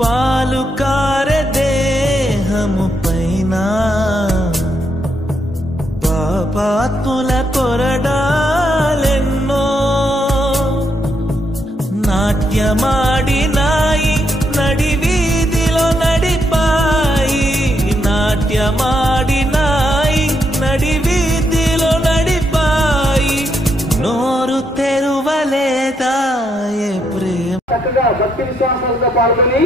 పాలు కారే దేహము పైన పాపాత్ముల కొరడాలెన్నో నాట్యమాడినాయి, నడి వీధిలో నడిపాయి. నాట్యమాడినాయి, నడి వీధిలో నడిపాయి. నోరు తెరువలేదాయే ప్రేమ. చక్కగా భక్తి విశ్వాసాలతో పాల్గొని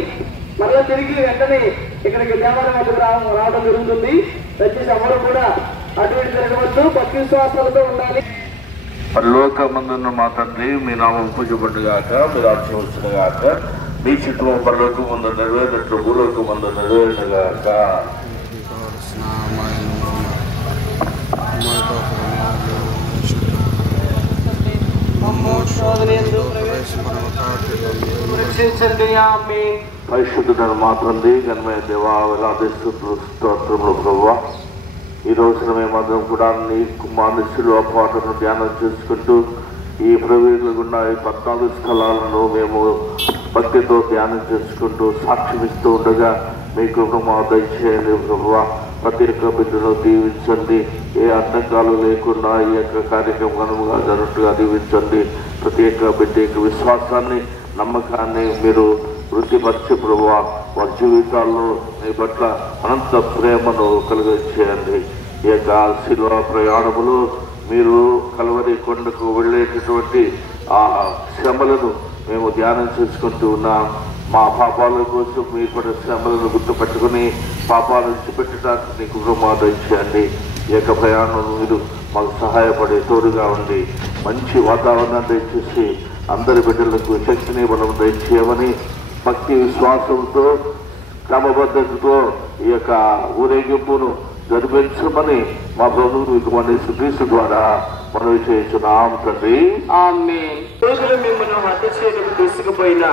మరలా తిరిగి వెంటనే ఇక్కడికి దేవాలయం వద్దకు రావడం జరుగుతుంది. దయచేసి ఎవరు కూడా అటు ఇటు తిరగవద్దు, భక్తి విశ్వాసాలతో ఉండాలి. పరలోకమందున్న మా తండ్రి, మీ నామం పూజపడ్డగాక, మీ రాజ్యం వచ్చుగాక, మీ చిత్తం పరలోకమందు నెరవేరినట్లు భూలోకమందు నెరవేరుగాక. పరిశుద్ధుడైన మా తండ్రి, ఘనమైన దేవా, వేలాది స్తోత్రములు ప్రభువా. ఈ రోజున మేమందరం కూడా నీ కుమారుడు ఆ పాటను ధ్యానం చేసుకుంటూ ఈ ప్రవీణులుగున్న ఈ 14 స్థలాలను మేము భక్తితో ధ్యానం చేసుకుంటూ సాక్ష్యమిస్తూ ఉండగా మీ కృపను దయచేయండి ప్రభువా. ప్రతి ఒక్క బిడ్డను దీవించండి, ఏ అడ్డంకాలు లేకుండా ఈ యొక్క కార్యక్రమం ఘనముగా జరుగుతుగా దీవించండి. ప్రతి ఒక్క బిడ్డ యొక్క విశ్వాసాన్ని, నమ్మకాన్ని మీరు వృద్ధిపరిచే ప్రభువా. వారి జీవితాల్లో మీ పట్ల అనంత ప్రేమను కలుగచేయండి. ఈ యొక్క శిలువ ప్రయాణములు మీరు కల్వరి కొండకు వెళ్ళేటటువంటి ఆ శ్రమలను మేము ధ్యానం చేసుకుంటూ ఉన్నాం. మా పాపాల కోసం మీరు పడే శ్రమలను గుర్తుపెట్టుకుని పాపాలను విడిచిపెట్టడానికి నీకు కృప దయచేయండి. ఈ యొక్క ప్రయాణం మీరు మాకు సహాయపడే తోడుగా ఉండి మంచి వాతావరణాన్ని దయచేసి అందరి బిడ్డలకు శక్తిని బలం దయచేయమని భక్తి విశ్వాసంతో క్రమబద్ధతతో ఈ యొక్క ఊరేగింపును జరిపించమని మా ప్రభువు యేసుక్రీస్తు ద్వారా మనవి చేస్తున్నాం తండ్రి. ఆమేన్. రోజులు మిమ్మల్ని హత్య చేయడానికి తీసుకుపోయిన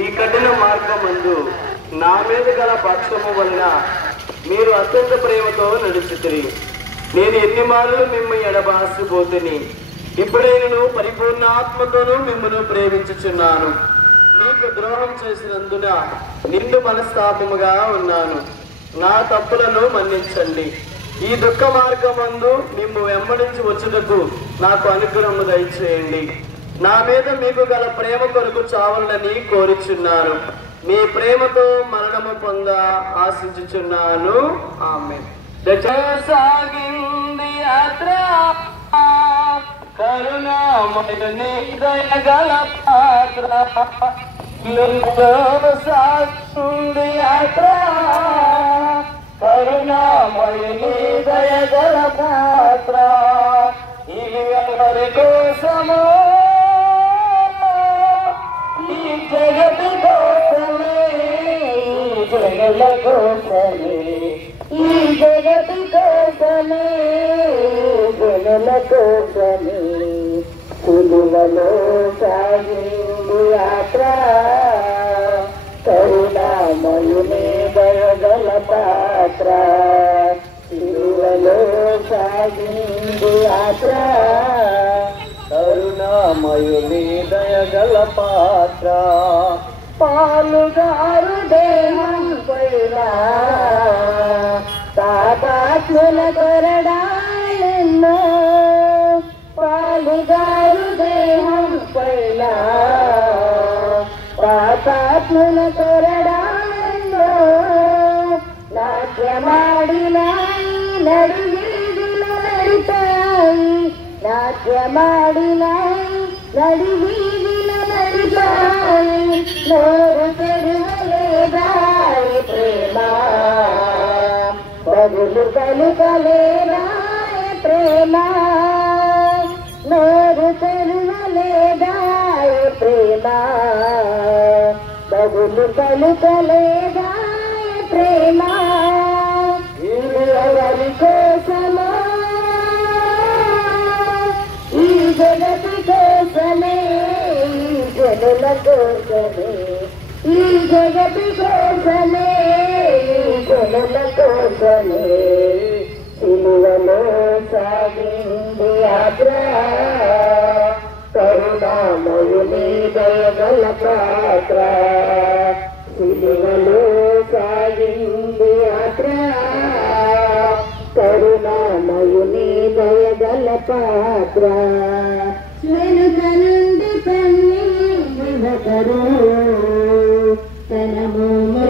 ఈ కఠిన మార్గమందు నా మీద గల పక్షము వలన మీరు అత్యంత ప్రేమతో నడుచుతిరి. నేను ఎన్ని మార్లు మిమ్మల్ని ఎడబాసిపోతుని, ఇప్పుడైనను పరిపూర్ణ ఆత్మతోనూ మిమ్మల్ని ప్రేమించుచున్నాను. మీకు ద్రోహం చేసినందున నిండు మనస్తాపముగా ఉన్నాను. నా తప్పులను మన్నించండి. ఈ దుఃఖ మార్గమందు మిమ్ము వెంబడించి వచ్చుటకు నాకు అనుగ్రహము దయచేయండి. నా మీద మీకు గల ప్రేమ కొరకు చావాలని కోరుచున్నాను. మీ ప్రేమతో మరణము పొంద ఆశించుచున్నాను. ఆమేన్. సాగింది యాత్ర, కరుణామయుని దయగల పాత్ర. సాగింది యాత్ర, కరుణామయుని దయగల పాత్ర. ఇది ఎవరి కోసమో, ఈ జగతి కోసమే, జగల కోసమే, ఈ జగతి కోసమే, జగల కోసమే. సిలువలో సాగింది యాత్ర, కరుణామయుని దయగల పాత్ర. సిలువలో సాగింది యాత్ర, కరుణామయుని దయగల పాత్ర. పాలుగారు దేహం పైన పాపాత్ముల కొరడాలెన్నో. పాలుగారు దేహం పైన పాపాత్ముల కొరడాలెన్నో. నాట్యమాడినాయి, నడి వీధిలో నడిపాయి. నాట్యమాడినాయి, నడి వీధిలో నడిపాయి. నోరు తెరువలేదాయి ప్రేమ, బదులు పలుకలేదాయి ప్రేమ. నోరు తెరువలేదాయి ప్రేమ, బదులు పలుకలేదాయి ప్రేమ. ఇది ఎవరి కోసమో, ఈ జగతి కోసమే, జనుల కోసమే, ఈ జగతి కోసమే, జనుల కోసమే. సిలువలో సాగింది యాత్ర, కరుణామయుని దయగల పాత్ర. సిలువ పాత్ర వెనుక నుండి పన్నీరు తన భూమి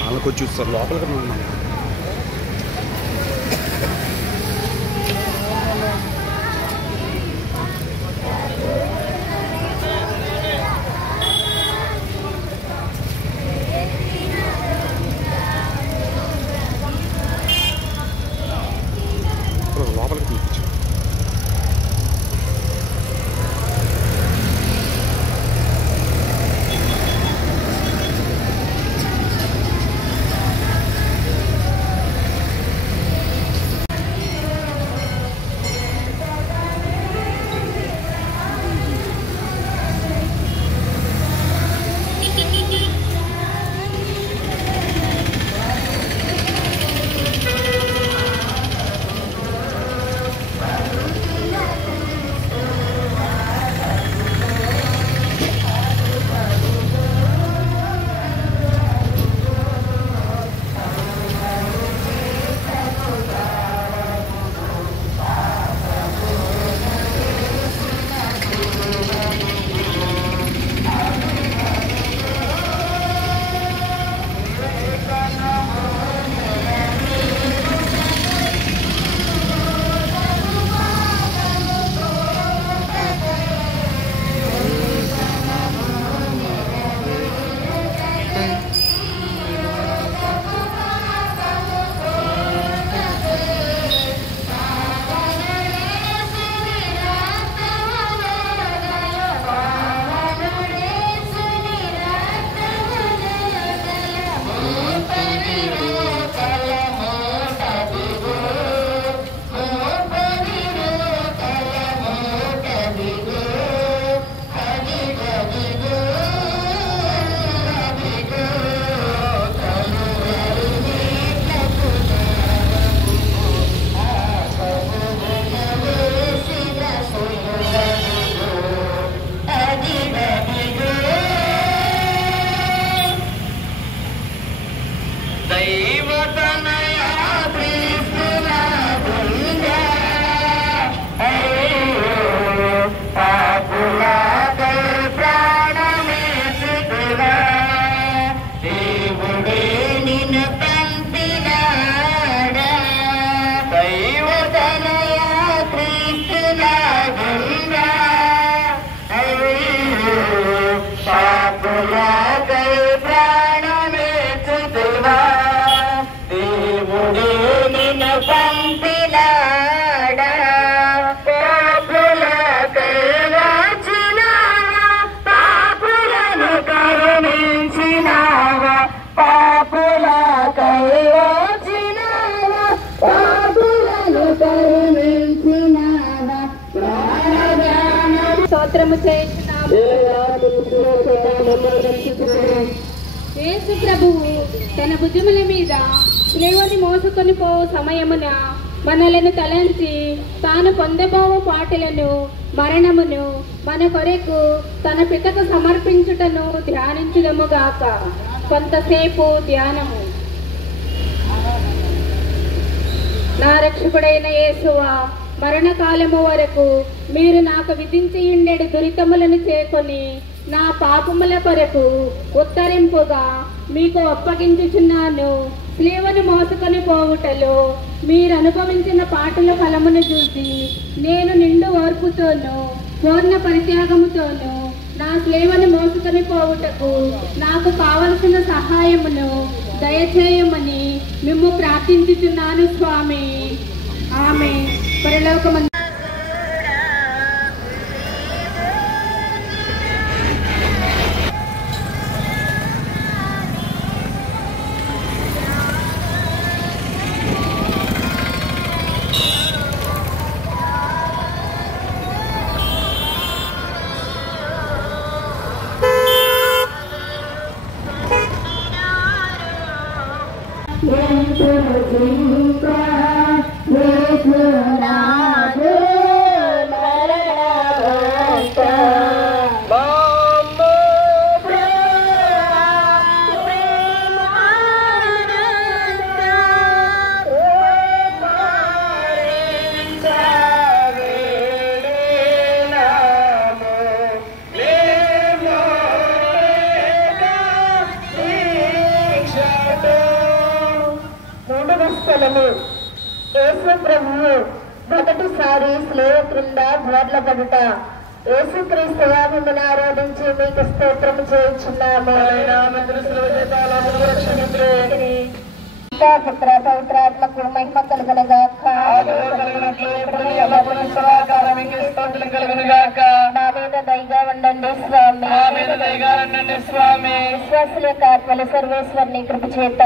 వాళ్ళకి వచ్చి చూస్తారు లోపలికి ఉన్నాం. లోపలికి తీసుకొచ్చాం. స్తోత్రము చేస్తున్నాము. యేసు ప్రభువు తన భుజముల మీద శిలువని మోసుకొని పో సమయమున మనలను తలంచి తాను పొందబోవు పాటలను మరణమును మన కొరకు తన పితకు సమర్పించుటను ధ్యానించుదముగాక. కొంతసేపు ధ్యానము. నా రక్షకుడైన యేసువా, మరణకాలము వరకు మీరు నాకు విధించియుండెడు దురితములను చేకొని నా పాపముల కొరకు ఉత్తరింపుగా మీకు అప్పగించుచున్నాను. స్లీవను మోసుకొని పోవుటలో మీరు అనుభవించిన పాటల ఫలమును చూసి నేను నిండు ఓర్పుతోనూ పూర్ణ పరిత్యాగముతోనూ నా స్లీవను మోసుకొని పోవుటకు నాకు కావలసిన సహాయమును దయచేయమని మిమ్ము ప్రార్థించుచున్నాను స్వామి. ఆమె పరలోకమందు యేసు ప్రభువు మొదటిసారి స్లేవ క్రింద బోర్ల పడుట. యేసుక్రీస్తు మిమ్మల్ని ఆరాధించి మీకు స్తోత్రము చేయుచున్నాము. పుత్ర పవిత్రాత్మకు మహిమ కలుగునుగాక. నా మీద దయగా ఉండండి స్వామి. విశ్వాసుల యొక్క ఆత్మల సర్వేశ్వరిని కృప చేత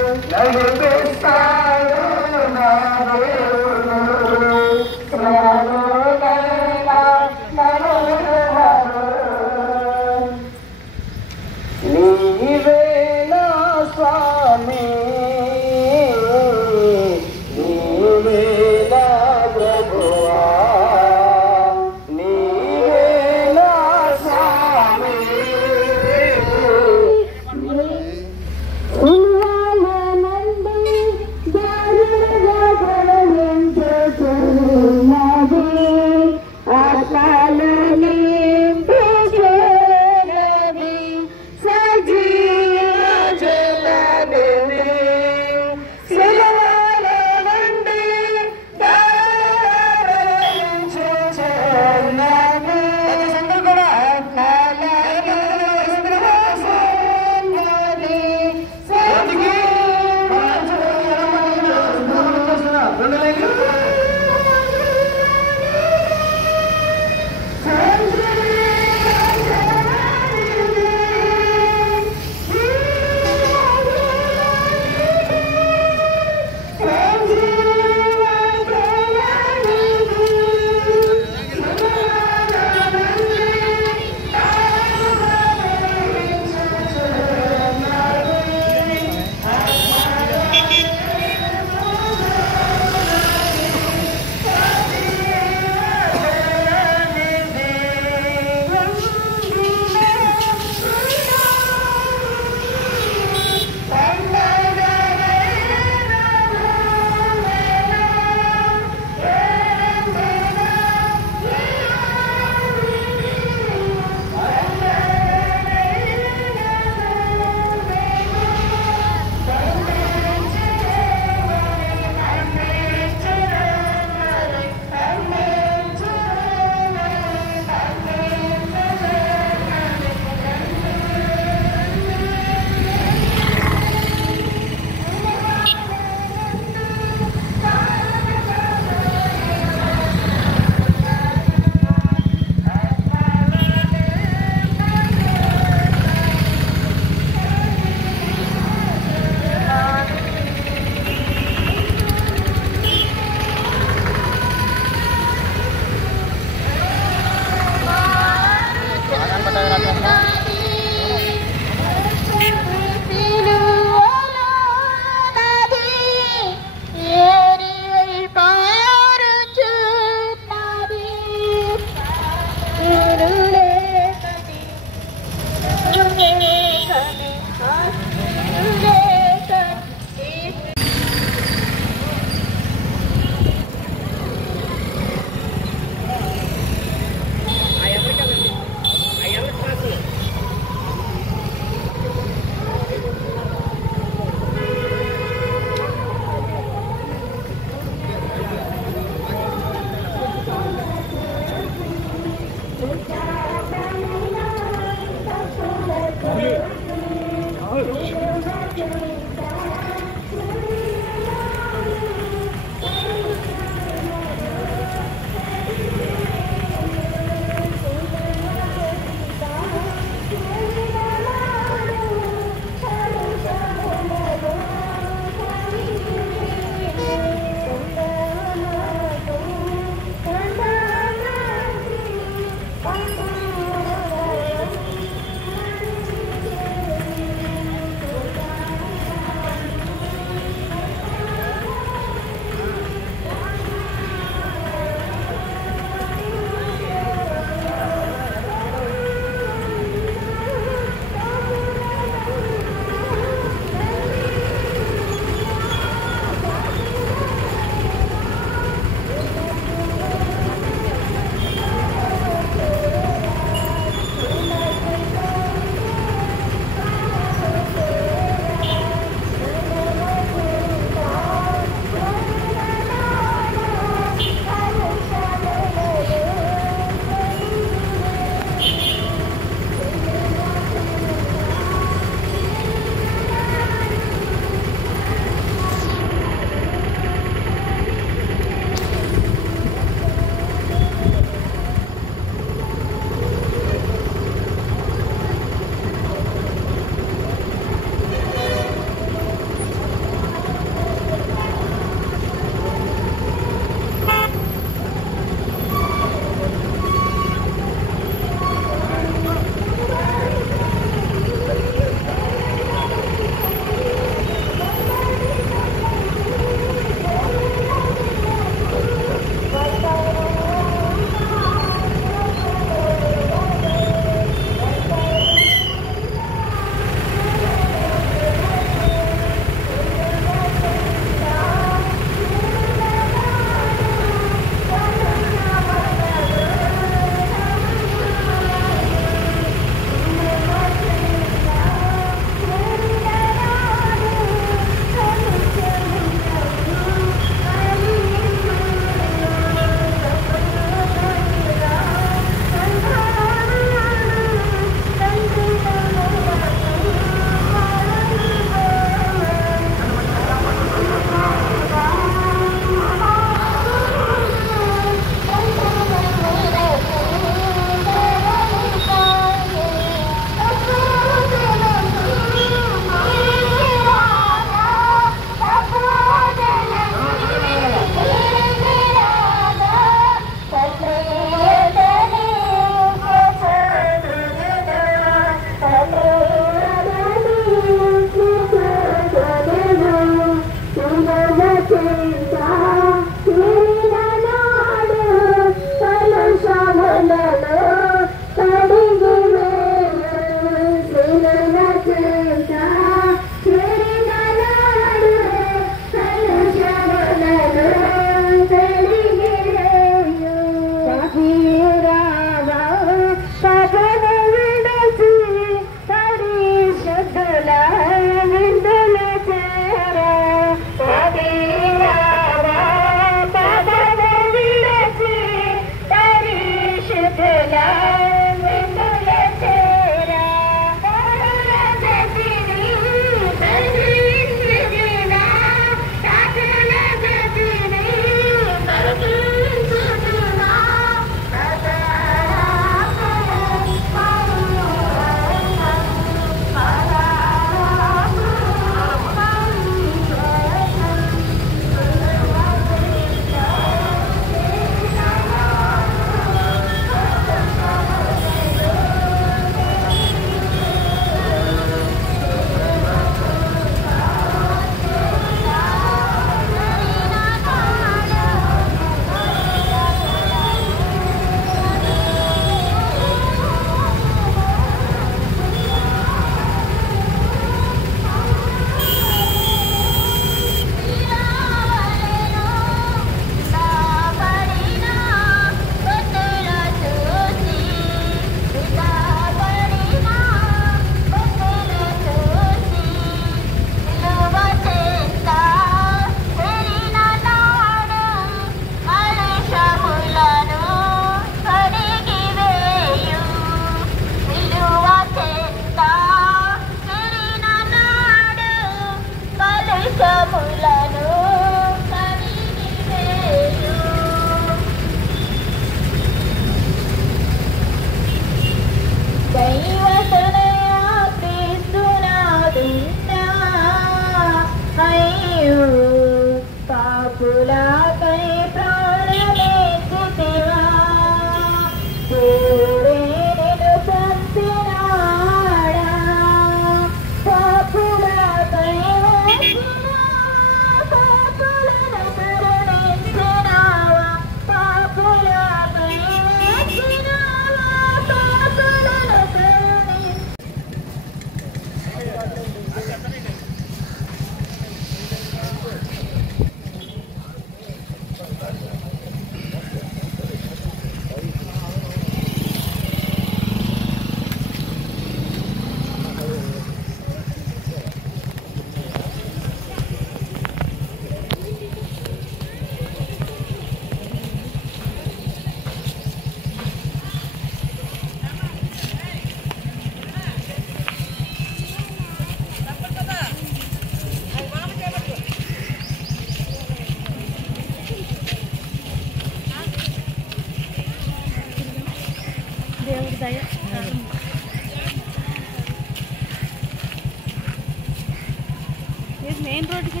మెయిన్ రోడ్డుకి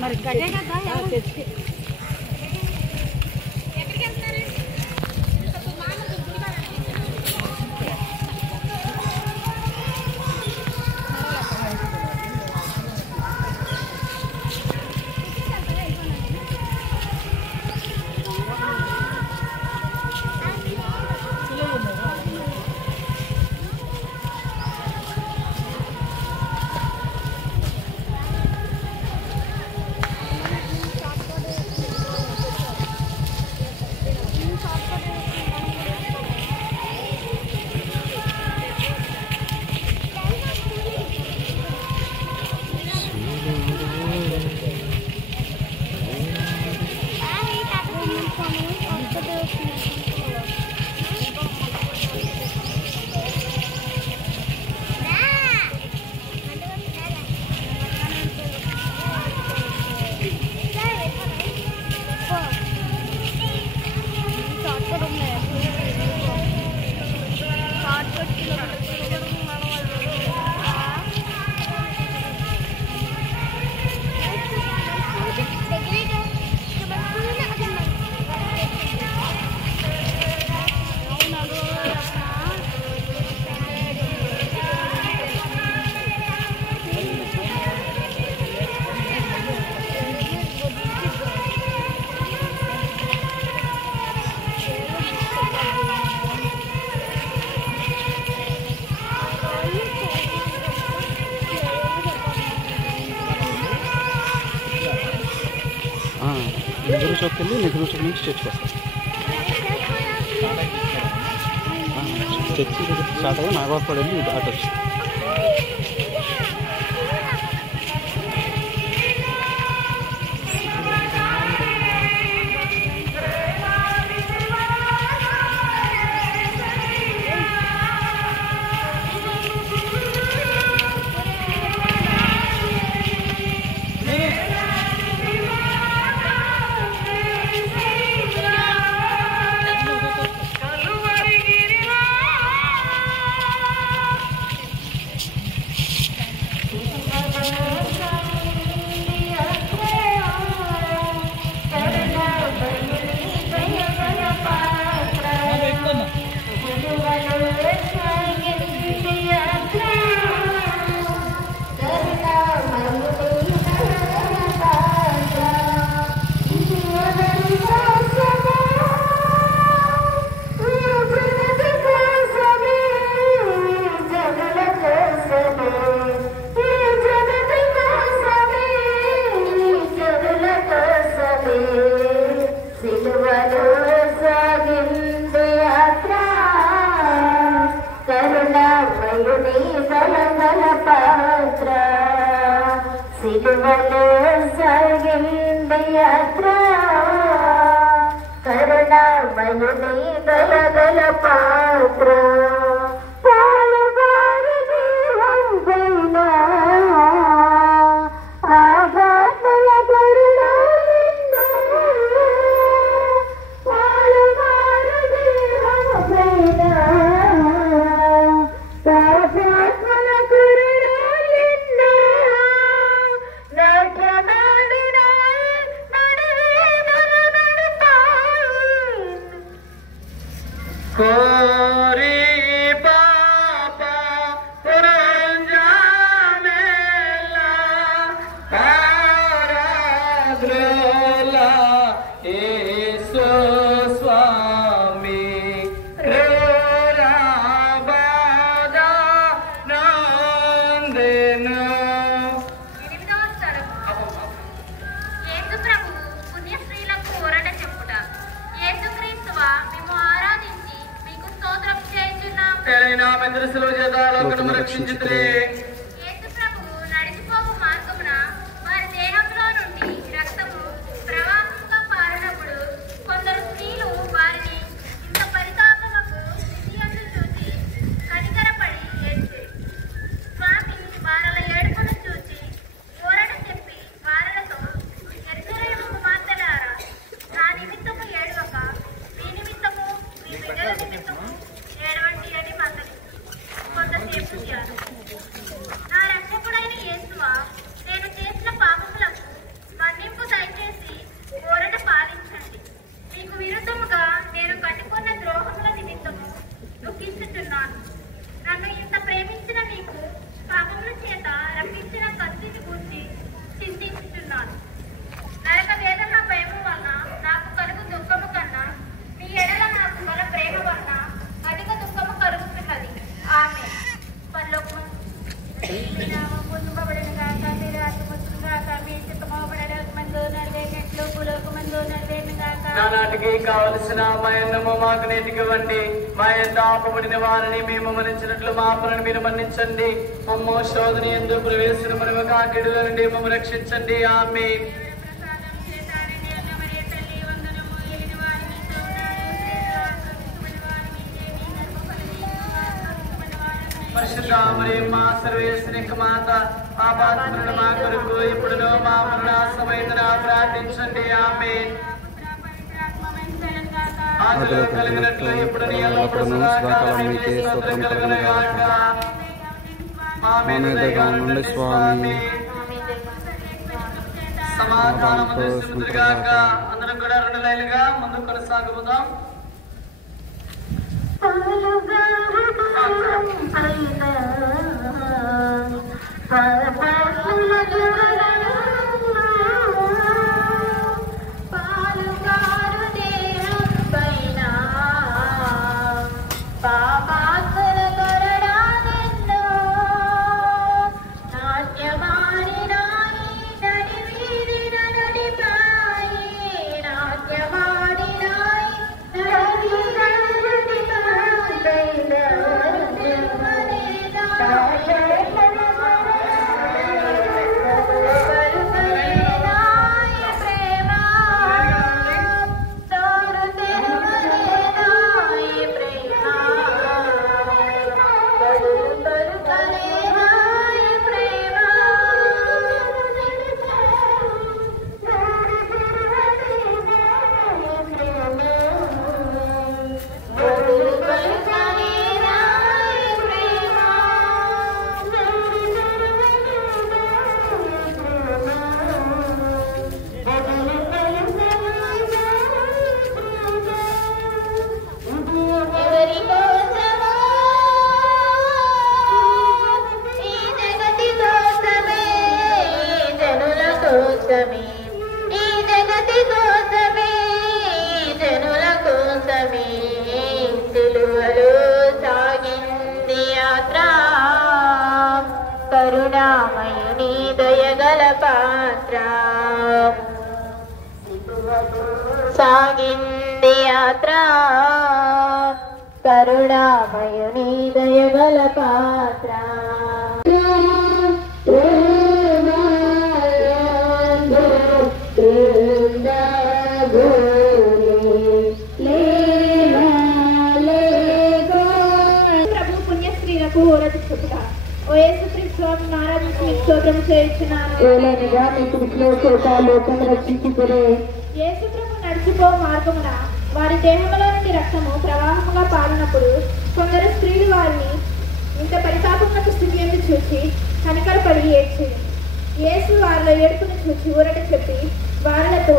మరి గదే కదా తెచ్చి ఎక్కడికి వెళ్తున్నారు? నెహ్రూ చౌక్ వెళ్ళి నెహ్రూ చౌక్ నుంచి చర్చికి వస్తాం. చర్చి స్టార్ట్ అయ్యి నాగవాపడ వెళ్ళి దాటొచ్చు. దినములకి కావలసిన మా అన్నము మాకు నేటికివ్వండి. మా యొక్క ఆపబడిన వారిని మేము మన్నించినట్లు మా అప్పులను మీరు మన్నించండి. మమ్మ శోధన యందు ప్రవేశింపనివ్వక కాకిడుల నుండి మమ్మ రక్షించండి. ఆమేన్. పరిశుద్ధ మరియమ్మ సర్వేశ్వరి మాత పాపాత్ములను మా కొరకు ఇప్పుడును మా మరణ సమయమున ప్రార్థించండి. ఆమేన్. ఆదిలో కలిగినట్లు ఇప్పుడు నీ ఎల్లప్పుడూ సదాకాలం నీకే స్తోత్రం కలుగును గాక. ఆమేన్. దయగల స్వామి సమాధానం అందిస్తుంది గాక. అందరం కూడా 2 లైన్లుగా ముందుకు కొనసాగుదాం. కరుణామయుని దయగల పాత్ర సాగింది యాత్ర. కరుణామయుని దయగల పాత్ర ప్రభు పుణ్యశ్రీలకు ఓరచుట ఓ యేసుక్రీస్తు స్వామిని ఆరాధించి మీకు స్తోత్రము చేయుచున్నాను. యేసు ప్రభు నడిచిపో మార్గమున వారి దేహములో నుండి రక్తము ప్రవాహముగా పారినప్పుడు కొందరు స్త్రీలు వారిని ఇంత పరితాపములకు స్థితిని చూసి కనికరపడి ఏడ్చి యేసు వారిలో ఏడుపును చూసి ఊరట చెప్పి వారితో,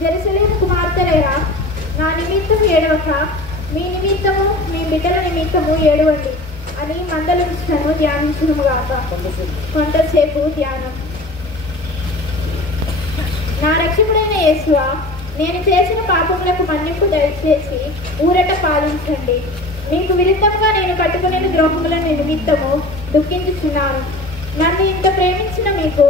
జెరూసలేము కుమార్తెలేరా, నా నిమిత్తము ఏడవక మీ నిమిత్తము మీ బిడ్డల నిమిత్తము ఏడవండి అని మందలించను ధ్యానించునుగాక. కొంతసేపు ధ్యానం. నా రక్షకుడైన యేసువా, నేను చేసిన పాపములకు మన్నింపు దయచేసి ఊరట పాలించండి. మీకు విరుద్ధంగా నేను కట్టుకునే ద్రోహములను నిమిత్తము దుఃఖించుచున్నాను. నన్ను ఇంత ప్రేమించిన మీకు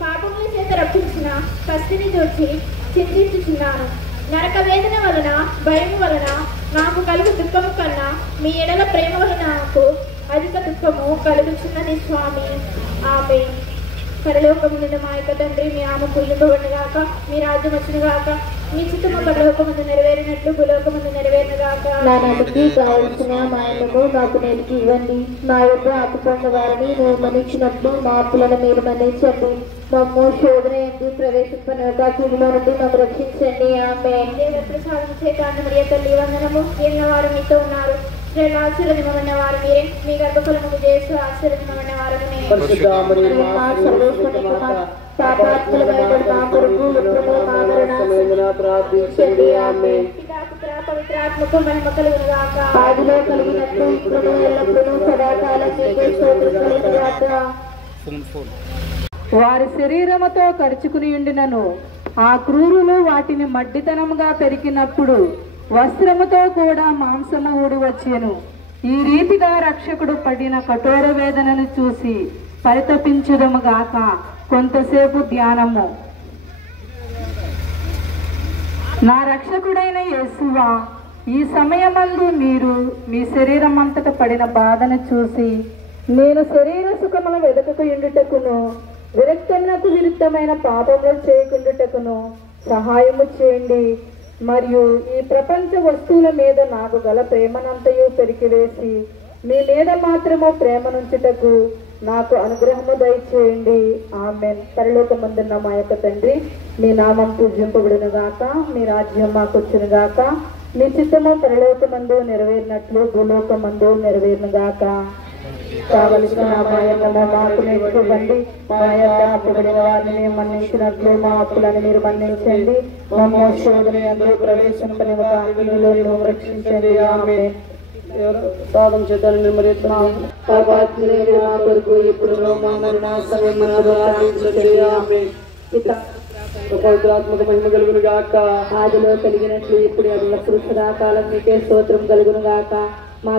పాపముల చేత రప్పించిన కస్తిని చూచి చింతించుచున్నాను. నరక వేదన వలన భయము వలన నాకు కలుగు దుఃఖము కన్నా మీ ఎడల ప్రేమ వలన నాకు అధిక దుఃఖము కలుగుచున్నది స్వామి. ఆమేన్. పరలోకముందు మా యొక్క తండ్రి, మీ ఆమె పూజింపబడినగాక, మీ రాజ్యం వచ్చినగాక, మీ చిత్తము పరలోకముందు నెరవేరినట్లు భూలోకముందు నెరవేరినగాక. నా నటికి కావలసిన మా అన్నము నాకు నేటికి ఇవ్వండి. మా యొక్క అప్పుకున్న వారిని మేము మన్నించినట్లు మా అప్పులను మీరు మన్నించండి. మమ్ము శోధన ఎందు ప్రవేశింపనగా కీడులో నుండి మమ్మల్ని రక్షించండి. ఆమేన్. దేవ ప్రసాదం చేత మరియ తల్లి వందనము. వారు మీతో ఉన్నారు. స్త్రీలు ఆశీర్వదింపబడిన వారు మీరే. మీ గర్భఫలముకు చేస్తూ ఆశీర్వదింపబడిన వారు పవిత్రాత్మకు మహిమ కలుగునుగాక. ఆదిలో కలిగినట్లు ఇప్పుడు ఎల్లప్పుడూ సదాకాలం మీకే స్తోత్రం కలుగునుగాక. వారి శరీరముతో కరుచుకుని ఉండినను ఆ క్రూరులు వాటిని మడ్డితనముగా పెరిగినప్పుడు వస్త్రముతో కూడా మాంసము ఊడి వచ్చెను. ఈ రీతిగా రక్షకుడు పడిన కఠోర వేదనను చూసి పరితపించుదముగాక. కొంతసేపు ధ్యానము. నా రక్షకుడైన యేసువా, ఈ సమయమందు మీరు మీ శరీరం అంతట పడిన బాధను చూసి నేను శరీర సుఖమును వెదకకుండుటకును విరక్తమునకు విరుద్ధమైన పాపములు చేయకుండుటకును సహాయము చేయండి. మరియు ఈ ప్రపంచ వస్తువుల మీద నాకు గల ప్రేమనంతయు పెరికివేసి మీ మీద మాత్రము ప్రేమనుంచుటకు నాకు అనుగ్రహము దయచేయండి. ఆమేన్. పరలోకమందున్న మా యొక్క తండ్రి, మీ నామం పూజింపబడును గాక, మీ రాజ్యం మాకు వచ్చును గాక, మీ చిత్తము పరలోకమందు నెరవేరినట్లు భూలోకమందు నెరవేరును గాక. కావలసిన అపాయము మాకు నేర్చుకోండి, మా యొక్క అప్పుబడిన వారిని మన్నించినట్లు మా అప్పులను మీరు మన్నించండి. మమ్మ శోధనయందు ప్రవేశింపనివ్వక అగ్నిలో రక్షించండి. ఆమేన్. సాధం చేద్దాన్ని మరి మా కొరకు ఇప్పుడు మా మరణ సమయమునందు ప్రార్థించండి. ఆమేన్. పవిత్రాత్మక మహిమ కలుగును గాక. ఆదిలో కలిగినట్లు ఇప్పుడు ఎల్లప్పుడు సదాకాలం మీకే స్తోత్రం కలుగును గాక. మా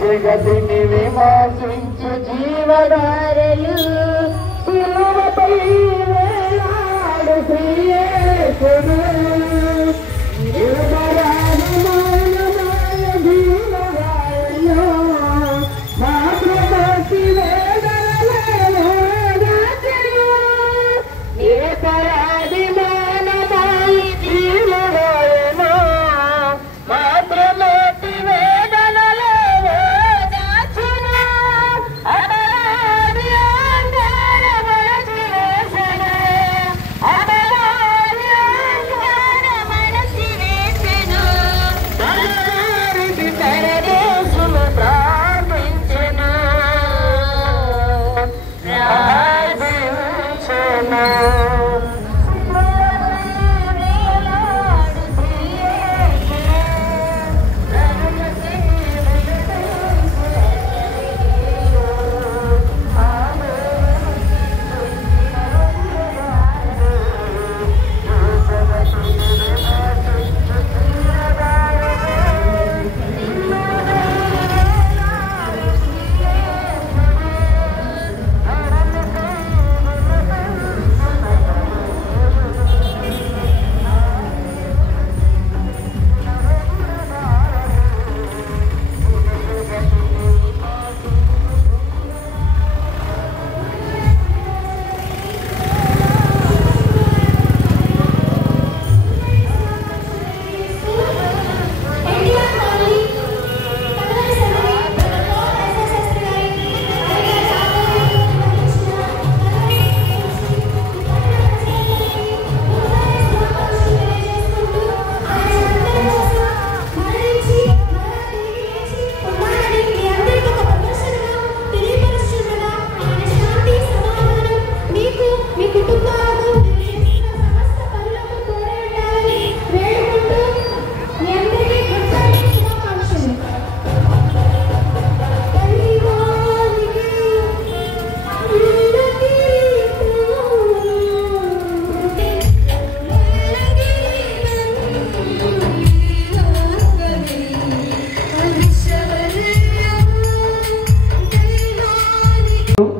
జగతిని విమర్శించు జీవధారలు శిలువపై వేలాడు శ్రీయేసుడు యువరాజమానమాయ జీవధారలు మాతృమూర్తి వేదనలలో దాచెను నిరపరాధి మానమాయ జీవధారలు మాతృమూర్తి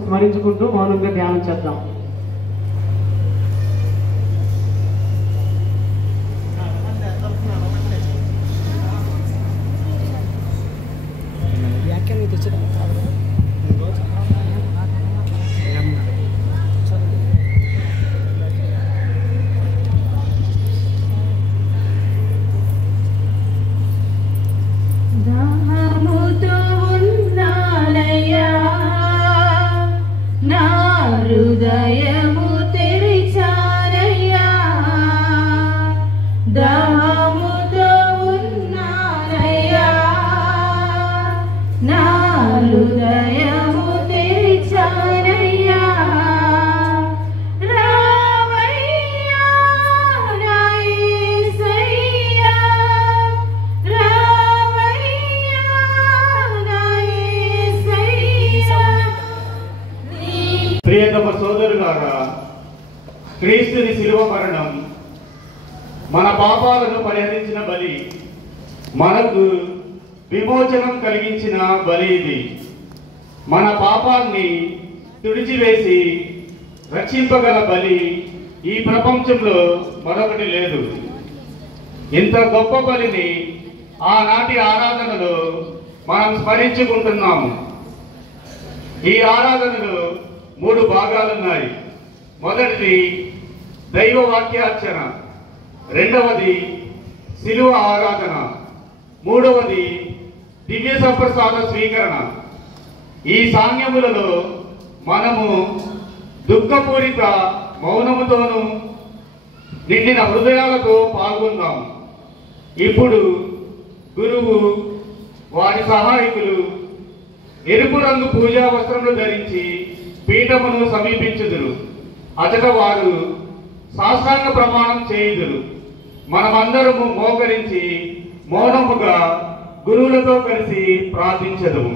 స్మరించుకుంటూ మౌనంగా ధ్యానం చేద్దాం. హృదయము తెరిచారయ్యా దాముతో ఉన్నారయ్యా నా హృదయము తెరిచారయ్యా రావయ్యా నా యేసయ్యా రావయ్యా నా యేసయ్యా. ప్రియతమ సోదరులారా, క్రీస్తుని శిలువ మరణం మన పాపాలను పరిహరించిన బలి, మనకు విమోచనం కలిగించిన బలి ఇది. మన పాపాన్ని తుడిచివేసి రక్షింపగల బలి ఈ ప్రపంచంలో మరొకటి లేదు. ఇంత గొప్ప బలిని ఆనాటి ఆరాధనలో మనం స్మరించుకుంటున్నాము. ఈ ఆరాధనలో 3 భాగాలున్నాయి. మొదటిది దైవ వాక్యార్చన, రెండవది శిలువ ఆరాధన, మూడవది దివ్య సంప్రసాద స్వీకరణ. ఈ సాంగ్యములలో మనము దుఃఖపూరిత మౌనముతోనూ నిండిన హృదయాలతో పాల్గొందాం. ఇప్పుడు గురువు వారి సహాయకులు ఎరుపు రంగు పూజా వస్త్రములు ధరించి పీఠమును సమీపించుదురు. అచట వారు సాష్టాంగ ప్రమాణం చేయుదురు. మనమందరము మోకరించి మౌనముగా గురువులతో కలిసి ప్రార్థించదము.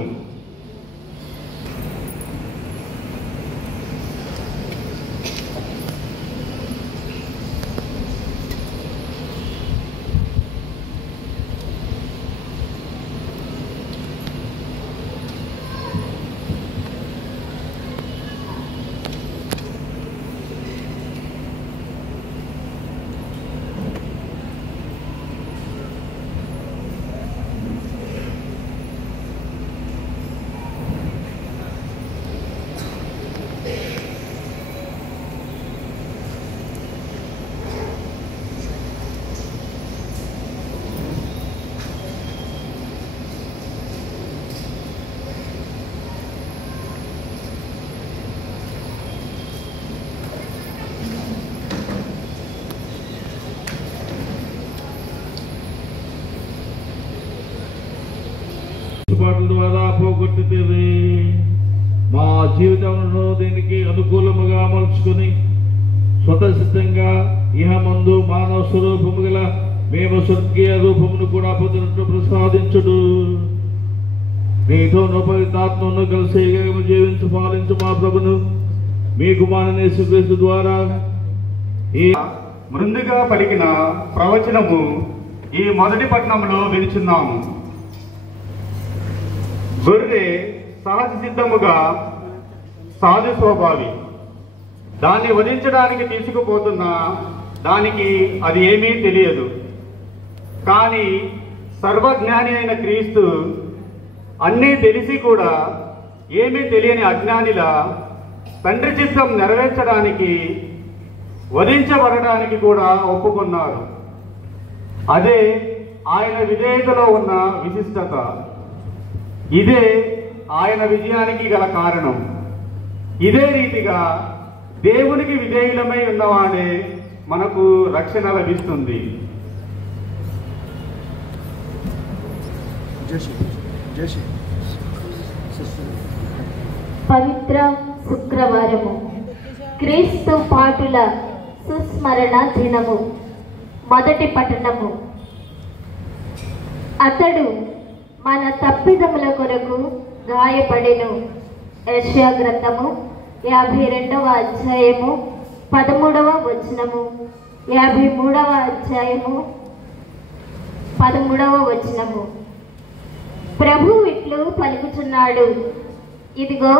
ద్వారా పోగొట్టుతుంది. మా జీవితంలో దీనికి అనుకూలముగా మలుచుకుని స్వతసిద్ధంగా ఇహ ముందు మానవ స్వరూపము గల మేము స్వర్గీయ రూపమును కూడా పొందినట్లు ప్రసాదించుడు. నీతో పవిత్రాత్మను కలిసి జీవించు పాలించు మా ప్రభును మీ కుమారుని యేసుక్రీస్తు ద్వారా ఈ మృందుగా పలికిన ప్రవచనము ఈ మొదటి పట్టణంలో వినిచున్నాము. గొర్రె సహజ సిద్ధముగా సాధు స్వభావి. దాన్ని వధించడానికి తీసుకుపోతున్నా దానికి అది ఏమీ తెలియదు. కానీ సర్వజ్ఞాని అయిన క్రీస్తు అన్నీ తెలిసి కూడా ఏమీ తెలియని అజ్ఞానిలా తండ్రి చిత్తం నెరవేర్చడానికి వధించబడడానికి కూడా ఒప్పుకున్నారు. అదే ఆయన విధేయతలో ఉన్న విశిష్టత. ఇదే ఆయన విజయానికి గల కారణం. ఇదే రీతిగా దేవునికి విధేయులమై ఉన్నవాడే మనకు రక్షణ లభిస్తుంది. పవిత్ర శుక్రవారము, క్రీస్తు పాటుల సుస్మరణ దినము. మొదటి పట్టణము. అతడు మన తప్పిదముల కొరకు గాయపడెను. యెషయా గ్రంథము 52వ అధ్యాయము 13వ వచనము, 53వ అధ్యాయము 13వ వచనము. ప్రభు ఇట్లు పలుకుచున్నాడు, ఇదిగో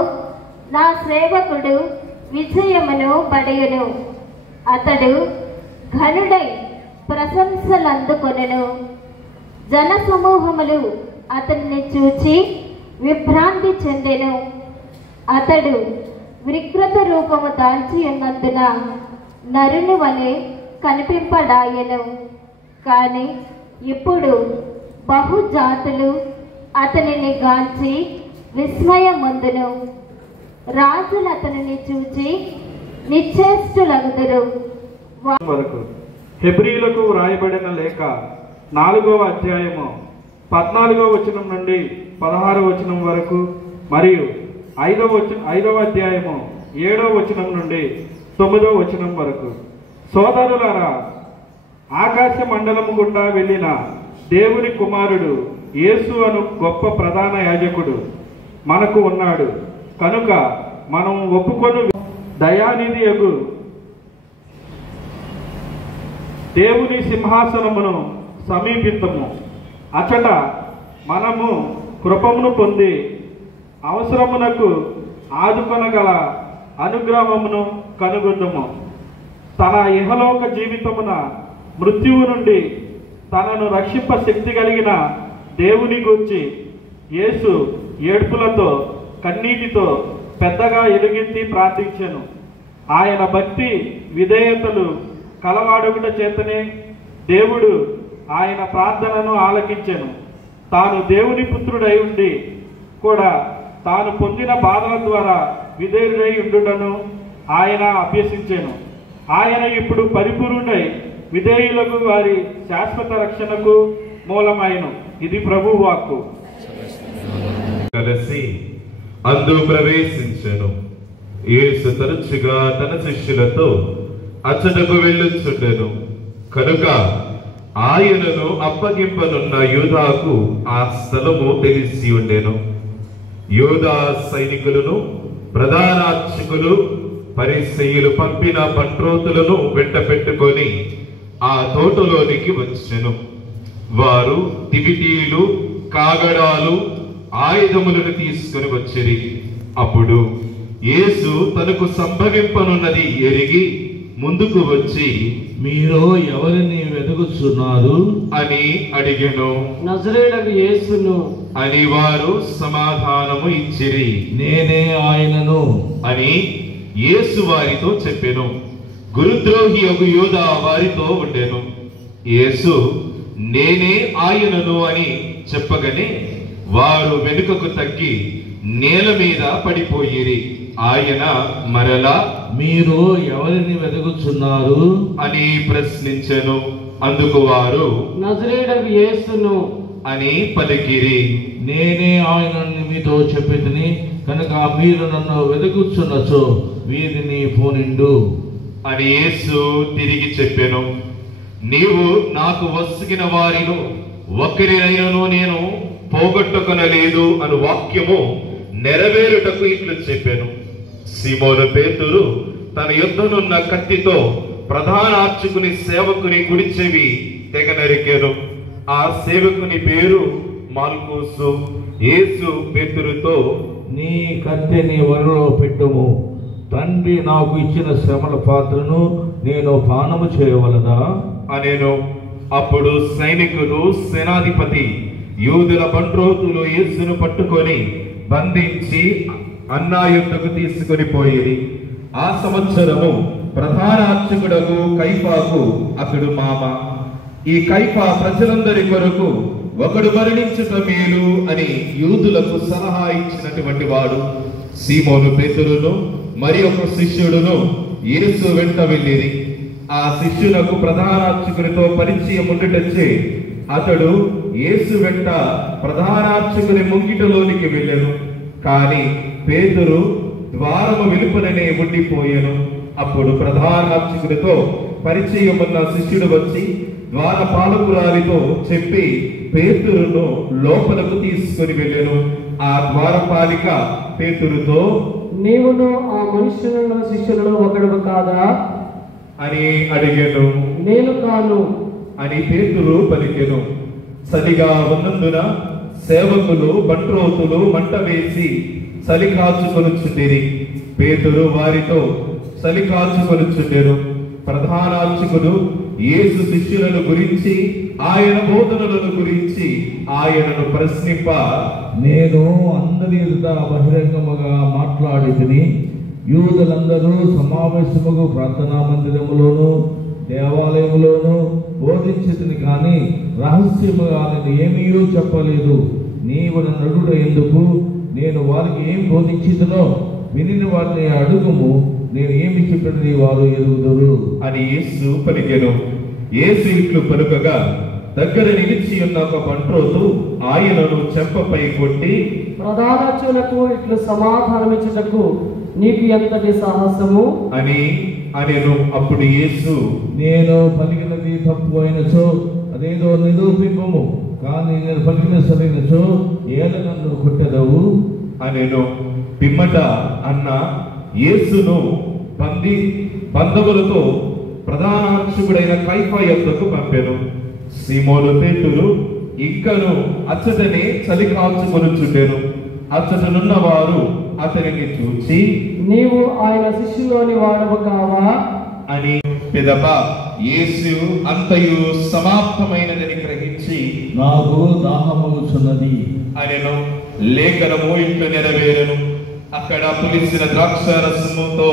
నా సేవకుడు విజయమును పడయును. అతడు ఘనుడై ప్రశంసలందుకొనెను. జన సమూహములు అతన్ని చూచి విభ్రాంతి చెందెను. అతడు వికృత రూపము దాల్చి ఉన్నందున నరుని వలె కనిపింపడాయెను. కానీ ఇప్పుడు బహుజాతులు అతనిని గాంచి విస్మయమొందును. రాజులు అతనిని చూచి నిశ్చేష్టులగుదురు. వరకు హెబ్రీయులకు వ్రాయబడిన లేఖ 4వ అధ్యాయము 14వ వచనం నుండి 16వ వచనం వరకు మరియు 5వ అధ్యాయము 7వ వచనం నుండి 9వ వచనం వరకు. సోదరులారా, ఆకాశ మండలము గుండా వెళ్ళిన దేవుని కుమారుడు యేసు అను గొప్ప ప్రధాన యాజకుడు మనకు ఉన్నాడు కనుక మనం ఒప్పుకొని దయానిధియగు దేవుని సింహాసనమును సమీపితము. అచట మనము కృపమును పొంది అవసరమునకు ఆదుకొనగల అనుగ్రహమును కనుగొందుము. తన ఇహలోక జీవితమున మృత్యువు నుండి తనను రక్షింప శక్తి కలిగిన దేవుని గూర్చి యేసు ఏడ్పులతో కన్నీటితో పెద్దగా ఎలుగెత్తి ప్రార్థించెను. ఆయన భక్తి విధేయతలు కలవాడుగుట చేతనే దేవుడు ఆయన ప్రార్థనను ఆలకించెను. తాను దేవుని పుత్రుడై ఉండి కూడా తాను పొందిన బాధల ద్వారా విధేయుడై ఉండుటను ఆయన అభ్యసించెను. ఆయన ఇప్పుడు పరిపూర్ణుడై విధేయులకు వారి శాశ్వత రక్షణకు మూలమైను. ఇది ప్రభు వాక్కు. కలిసి అందు ప్రవేశించెను. యేసు తరచుగా తన శిష్యులతో అచ్చటకు వెళ్ళుచుండెను కనుక ఆయనను అప్పగింపనున్న యూదాకు ఆ స్థలము తెలిసి ఉండెను. యూదా సైనికులను, ప్రధానార్చకులు, పరిసయ్యులు పంపిన బంట్రోతులను వెంట పెట్టుకొని ఆ తోటలోనికి వచ్చెను. వారు దివిటీలు, కాగడాలు, ఆయుధములను తీసుకుని వచ్చిరి. అప్పుడు యేసు తనకు సంభవింపనున్నది ఎరిగి ముందుకు వచ్చి, మీరు ఎవరిని వెతుకుతున్నారు అని అడిగెను. నజరేయుడగు యేసును అని వారు సమాధానము ఇచ్చిరి. నేనే ఆయనను అని యేసు వారితో చెప్పెను. గురుద్రోహి యొక్క యూదా వారితో ఉండెను. యేసు నేనే ఆయనను అని చెప్పగానే వారు వెనుకకు తగ్గి నేల మీద పడిపోయిరి. ఆయన మరలా మీరు ఎవరిని వెతుకుతున్నారు అని ప్రశ్నించెను. అందుకు వారు నజరేయుడగు యేసును అని పలికిరి. నేనే ఆయనని మీతో చెప్పితిని కనుక మీరు నన్ను వెతుకుచున్నచో వీరిని పోనిండు అని యేసు తిరిగి చెప్పెను. నీవు నాకు వసిగిన వారిలో ఒకరినైనను నేను పోగొట్టుకొనలేదు అను వాక్యము నెరవేరుటకు ఇట్లు చెప్పెను. సీమోను పేతురు తన యుద్ధనున్న కత్తితో ప్రధాన అర్చకుని సేవకుని కుడి చెవి తెగ నరికెను. ఆ సేవకుని పేరు మాల్కోసు. యేసు పేతురుతో, నీ కత్తెని వరలో పెట్టుము. తండ్రి నాకు ఇచ్చిన శ్రమల పాత్రను నేను పానము చేయవలదా అనేను. అప్పుడు సైనికులు, సేనాధిపతి యూదుల బంట్రోతులు యేసును పట్టుకొని బంధించి అన్నా యుద్ధకు తీసుకొని పోయిరి. ఆ సంవత్సరము ప్రధాన అర్చకుడకు కైఫాకు అతడు మామ. ఈ కైఫా ప్రజలందరి కొరకు ఒకడు మరణించుట మేలు అని యూదులకు సలహా ఇచ్చినటువంటి వాడు. సీమోను పేతురును మరి ఒక శిష్యుడును యేసు వెంట వెళ్ళిరి. ఆ శిష్యునకు ప్రధానార్చకునితో పరిచయం ఉండుటచ్చే అతడు యేసు వెంట ప్రధానార్చకుని ముంగిటలోనికి వెళ్ళెను. కాని పేతురు ద్వారము వెలుపలనే ఉండిపోయెను. అప్పుడు ప్రధానార్చకునితో పరిచయం ఉన్న శిష్యుడు వచ్చి ద్వారపాలకురాలితో చెప్పి పేతురును లోపలకు తీసుకొని వెళ్ళెను. ఆ ద్వారపాలిక పేతురుతో, నీవును ఆ మనుషులలో శిష్యులలో ఒకడు కాదా అని అడిగెను. నేను కాను అని పేతురు పలికెను. చలిగా ఉన్నందున సేవకులు బంట్రోతులు మంట వేసి చలి కాచుకొనుచుండిరి. పేతురు వారితో చలి కాచుకొనుచుండెను. ప్రధానార్చకుడు యేసు శిష్యులను గురించి, ఆయన బోధనలను గురించి ఆయనను ప్రశ్నింప, నేను అందరి ఎదుట బహిరంగముగా మాట్లాడితిని. యూదులందరూ సమావేశముకు ప్రార్థనా మందిరములోను దేవాలయములోను బోధించితిని కానీ రహస్యముగా నేను ఏమీ చెప్పలేదు. నీవు నన్ను అడుగుట ఎందుకు? నేను వారికి ఏం బోధించితునో విని వారిని అడుగుము, నేను ఏమి చెప్పినది వారు ఎరుగుదురు అని యేసు పలికెను. యేసు ఇట్లు పలుకగా దగ్గర నిలిచి ఉన్న ఒక బంట్రోతు ఆయనను చెంపపై కొట్టి, ప్రధానార్చకులకు ఇట్లు సమాధానమిచ్చుటకు నీకు ఎంతటి సాహసము అని అనెను. అప్పుడు యేసు, నేను పలికినది తప్పు అయినచో అదేదో నిరూపింపము, కానీ నేను పలికిన సరైనచో ఏల నన్ను కొట్టెదవు అనెను. పిమ్మట అన్న యేసును బంధువులతో ప్రధానార్చకుడైన కైఫా యొద్దకు పంపెను. సీమోను పేతురు ఇంకను అచ్చటనే చలి కాచుకొనుచుండెను. అచ్చటనున్న వారు అతనిని చూచి, నీవు ఆయన శిష్యులోని వాడవు కావా అని పిదప యేసు అంతయు సమాప్తమైనదని గ్రహించి, నాకు దాహమగుచున్నది అనెను. లేఖనము ఇట్లు నెరవేరెను. అక్కడ పులిసిన ద్రాక్ష రసముతో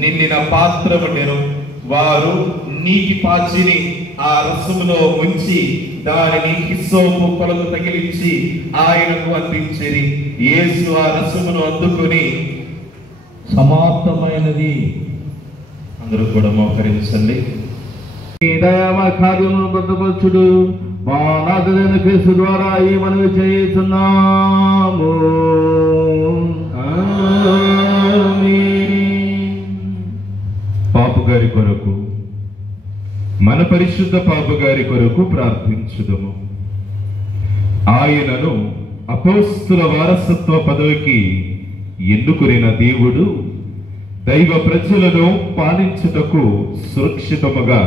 నిండిన పాత్ర ఉండెను. వారు నీటి పాచిని ఆ రసములో ఉంచి దానిని హిస్సోపు కొలకు తగిలించి ఆయనకు అందించిరి. యేసు ఆ రసమును అందుకుని, సమాప్తమైనది. అందరూ కూడా మోకరించండి. దయామఖాదులను బద్దపరచుడు మా నాథుడైన క్రీస్తు ద్వారా ఈ మనవి చేస్తున్నాము. పాపు గారి కొరకు మన పరిశుద్ధ పాప గారి కొరకు ప్రార్థించుదము. ఆయనను అపోస్తుల వారసత్వ పదవికి ఎన్నుకున్న దేవుడు దైవ ప్రజలను పాలించుటకు సురక్షితముగా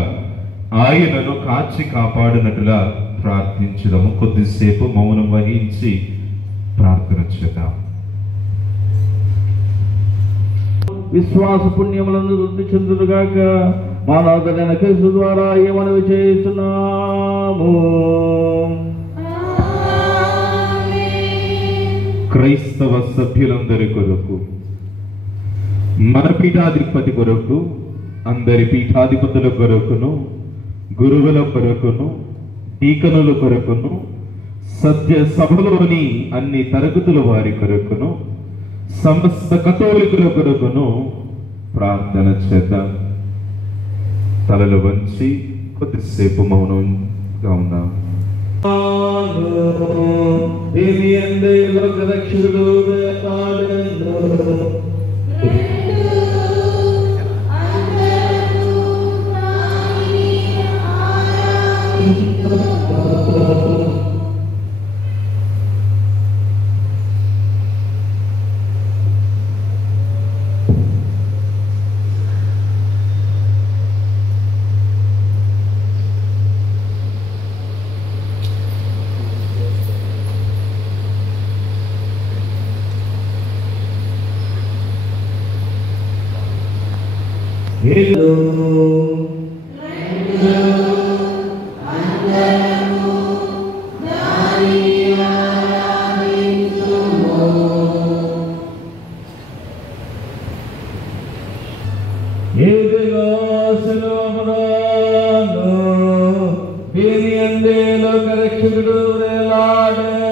ఆయనను కాచి కాపాడినట్లుగా ప్రార్థించుదము. కొద్దిసేపు మౌనం వహించి ప్రార్థన చేద్దాం. విశ్వాస పుణ్యములను వృద్ధి చెందుగాక మా నాథుడైన క్రీస్తు ద్వారా ఏమనవి చేస్తున్నాము. క్రైస్తవ సభ్యులందరి కొరకు, మన పీఠాధిపతి కొరకు, అందరి పీఠాధిపతుల కొరకును, గురువుల కొరకును, డీకనుల కొరకును, సత్య సభలోని అన్ని తరగతుల వారి కొరకును, సమస్త కథోలికుల కొరకును ప్రార్థన చేద్దాం. తలలు వంచి కొద్దిసేపు మౌనంగా ఉన్నాం. రక్షకుడు రక్షకుడు వేలాడను.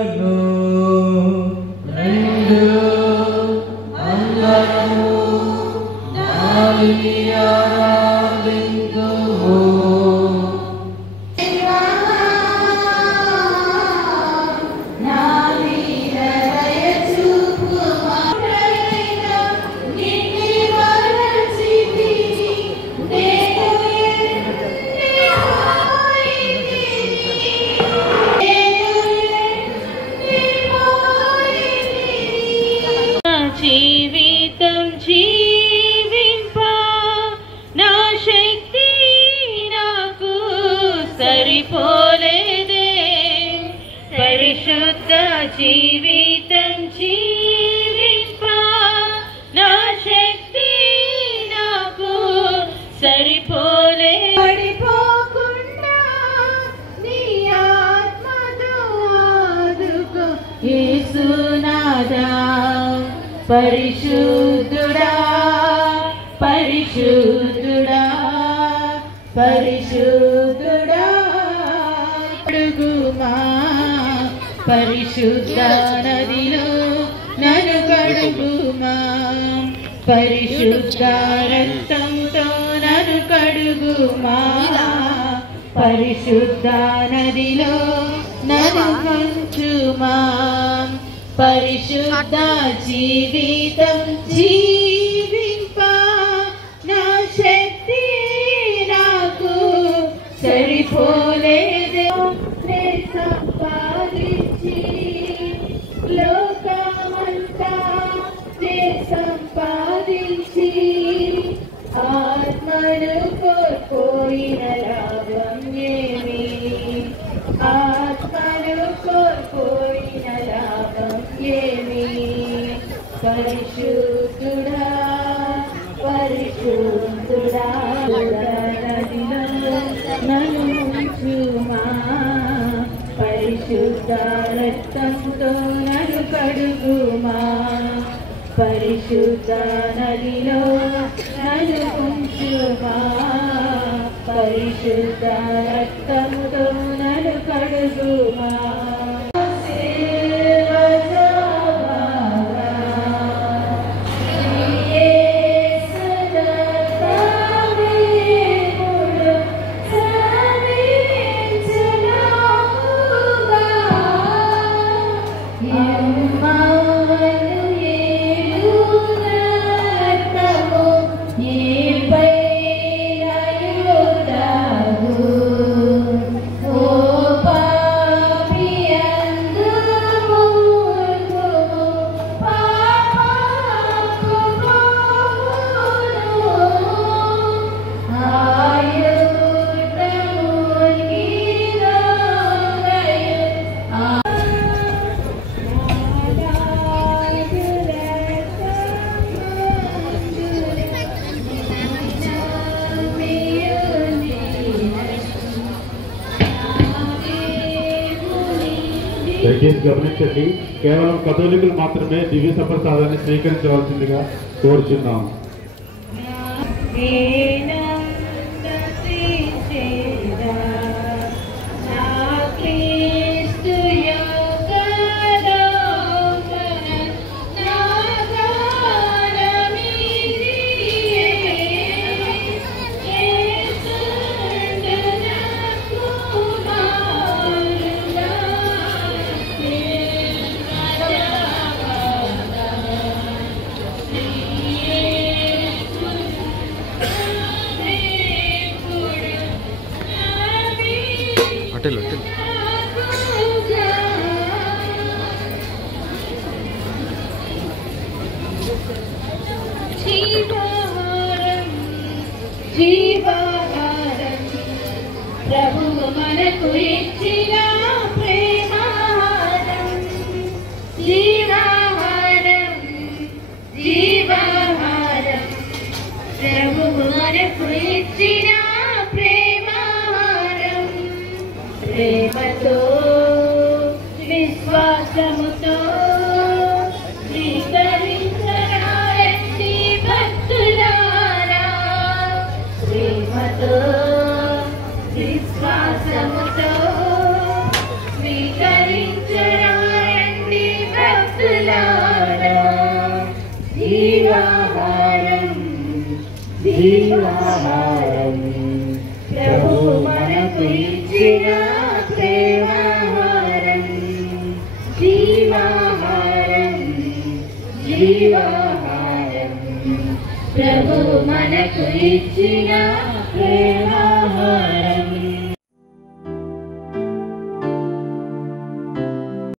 జీవితం జీవింప నా శక్తి నాకు సరిపోలేదే. పరిశుద్ధ జీవితం జీవింప నా శక్తి నాకు సరిపోలే. పడిపోకుండా నీ ఆత్మతో ఆదుకో యేసునాథా. పరిశుద్ధుడా పరిశుద్ధుడా పరిశుద్ధుడా అడుగుమా. పరిశుద్ధ నదిలో నన్ను కడుగుమా. పరిశుద్ధ రక్తంతో నన్ను కడుగుమా. పరిశుద్ధ నదిలో నన్ను కంచుమా. పరిశుద్ధ జీవితం జీవింప నా శక్తి నాకు సరిపోలేదే. సంపాదించి లోకమంతా సంపాదించి ఆత్మను కోల్పోయిన లాభం ఏమి. ఆత్మను కోల్పోయిన లాభం ఏమి. పరిశుద్ధుడా పరిశుద్ధుడా నదిలో నన్ను ఉంచుమా. పరిశుద్ధ రక్తంతో నన్ను కడుగుమా. పరిశుద్ధ నదిలో నన్ను ఉంచుమా. పరిశుద్ధ రక్తంతో నన్ను కడుగుమా. ఏ పై దయచేసి గమనించండి, కేవలం కథోలికులు మాత్రమే దివ్య సప్రసాదాన్ని స్వీకరించవలసిందిగా కోరుచున్నాం. జీవాహారం ప్రభువు మనకు ఇచ్చిన ప్రేమాహారం. జీవాహారం జీవాహారం ప్రభువు మనకు ఇచ్చిన ప్రేమాహారం. ప్రేమతో విశ్వాసముతో స్వీకరించరారండి భక్తులారా. ప్రేమతో విశ్వాసముతో స్వీకరించరారండి భక్తులారా. జీవాహారం జీవాహారం ప్రభువు మనకు ఇచ్చిన ప్రేమాహారం. జీవాహారం జీవాహారం ప్రభువు మనకు ఇచ్చిన ప్రేమాహారం.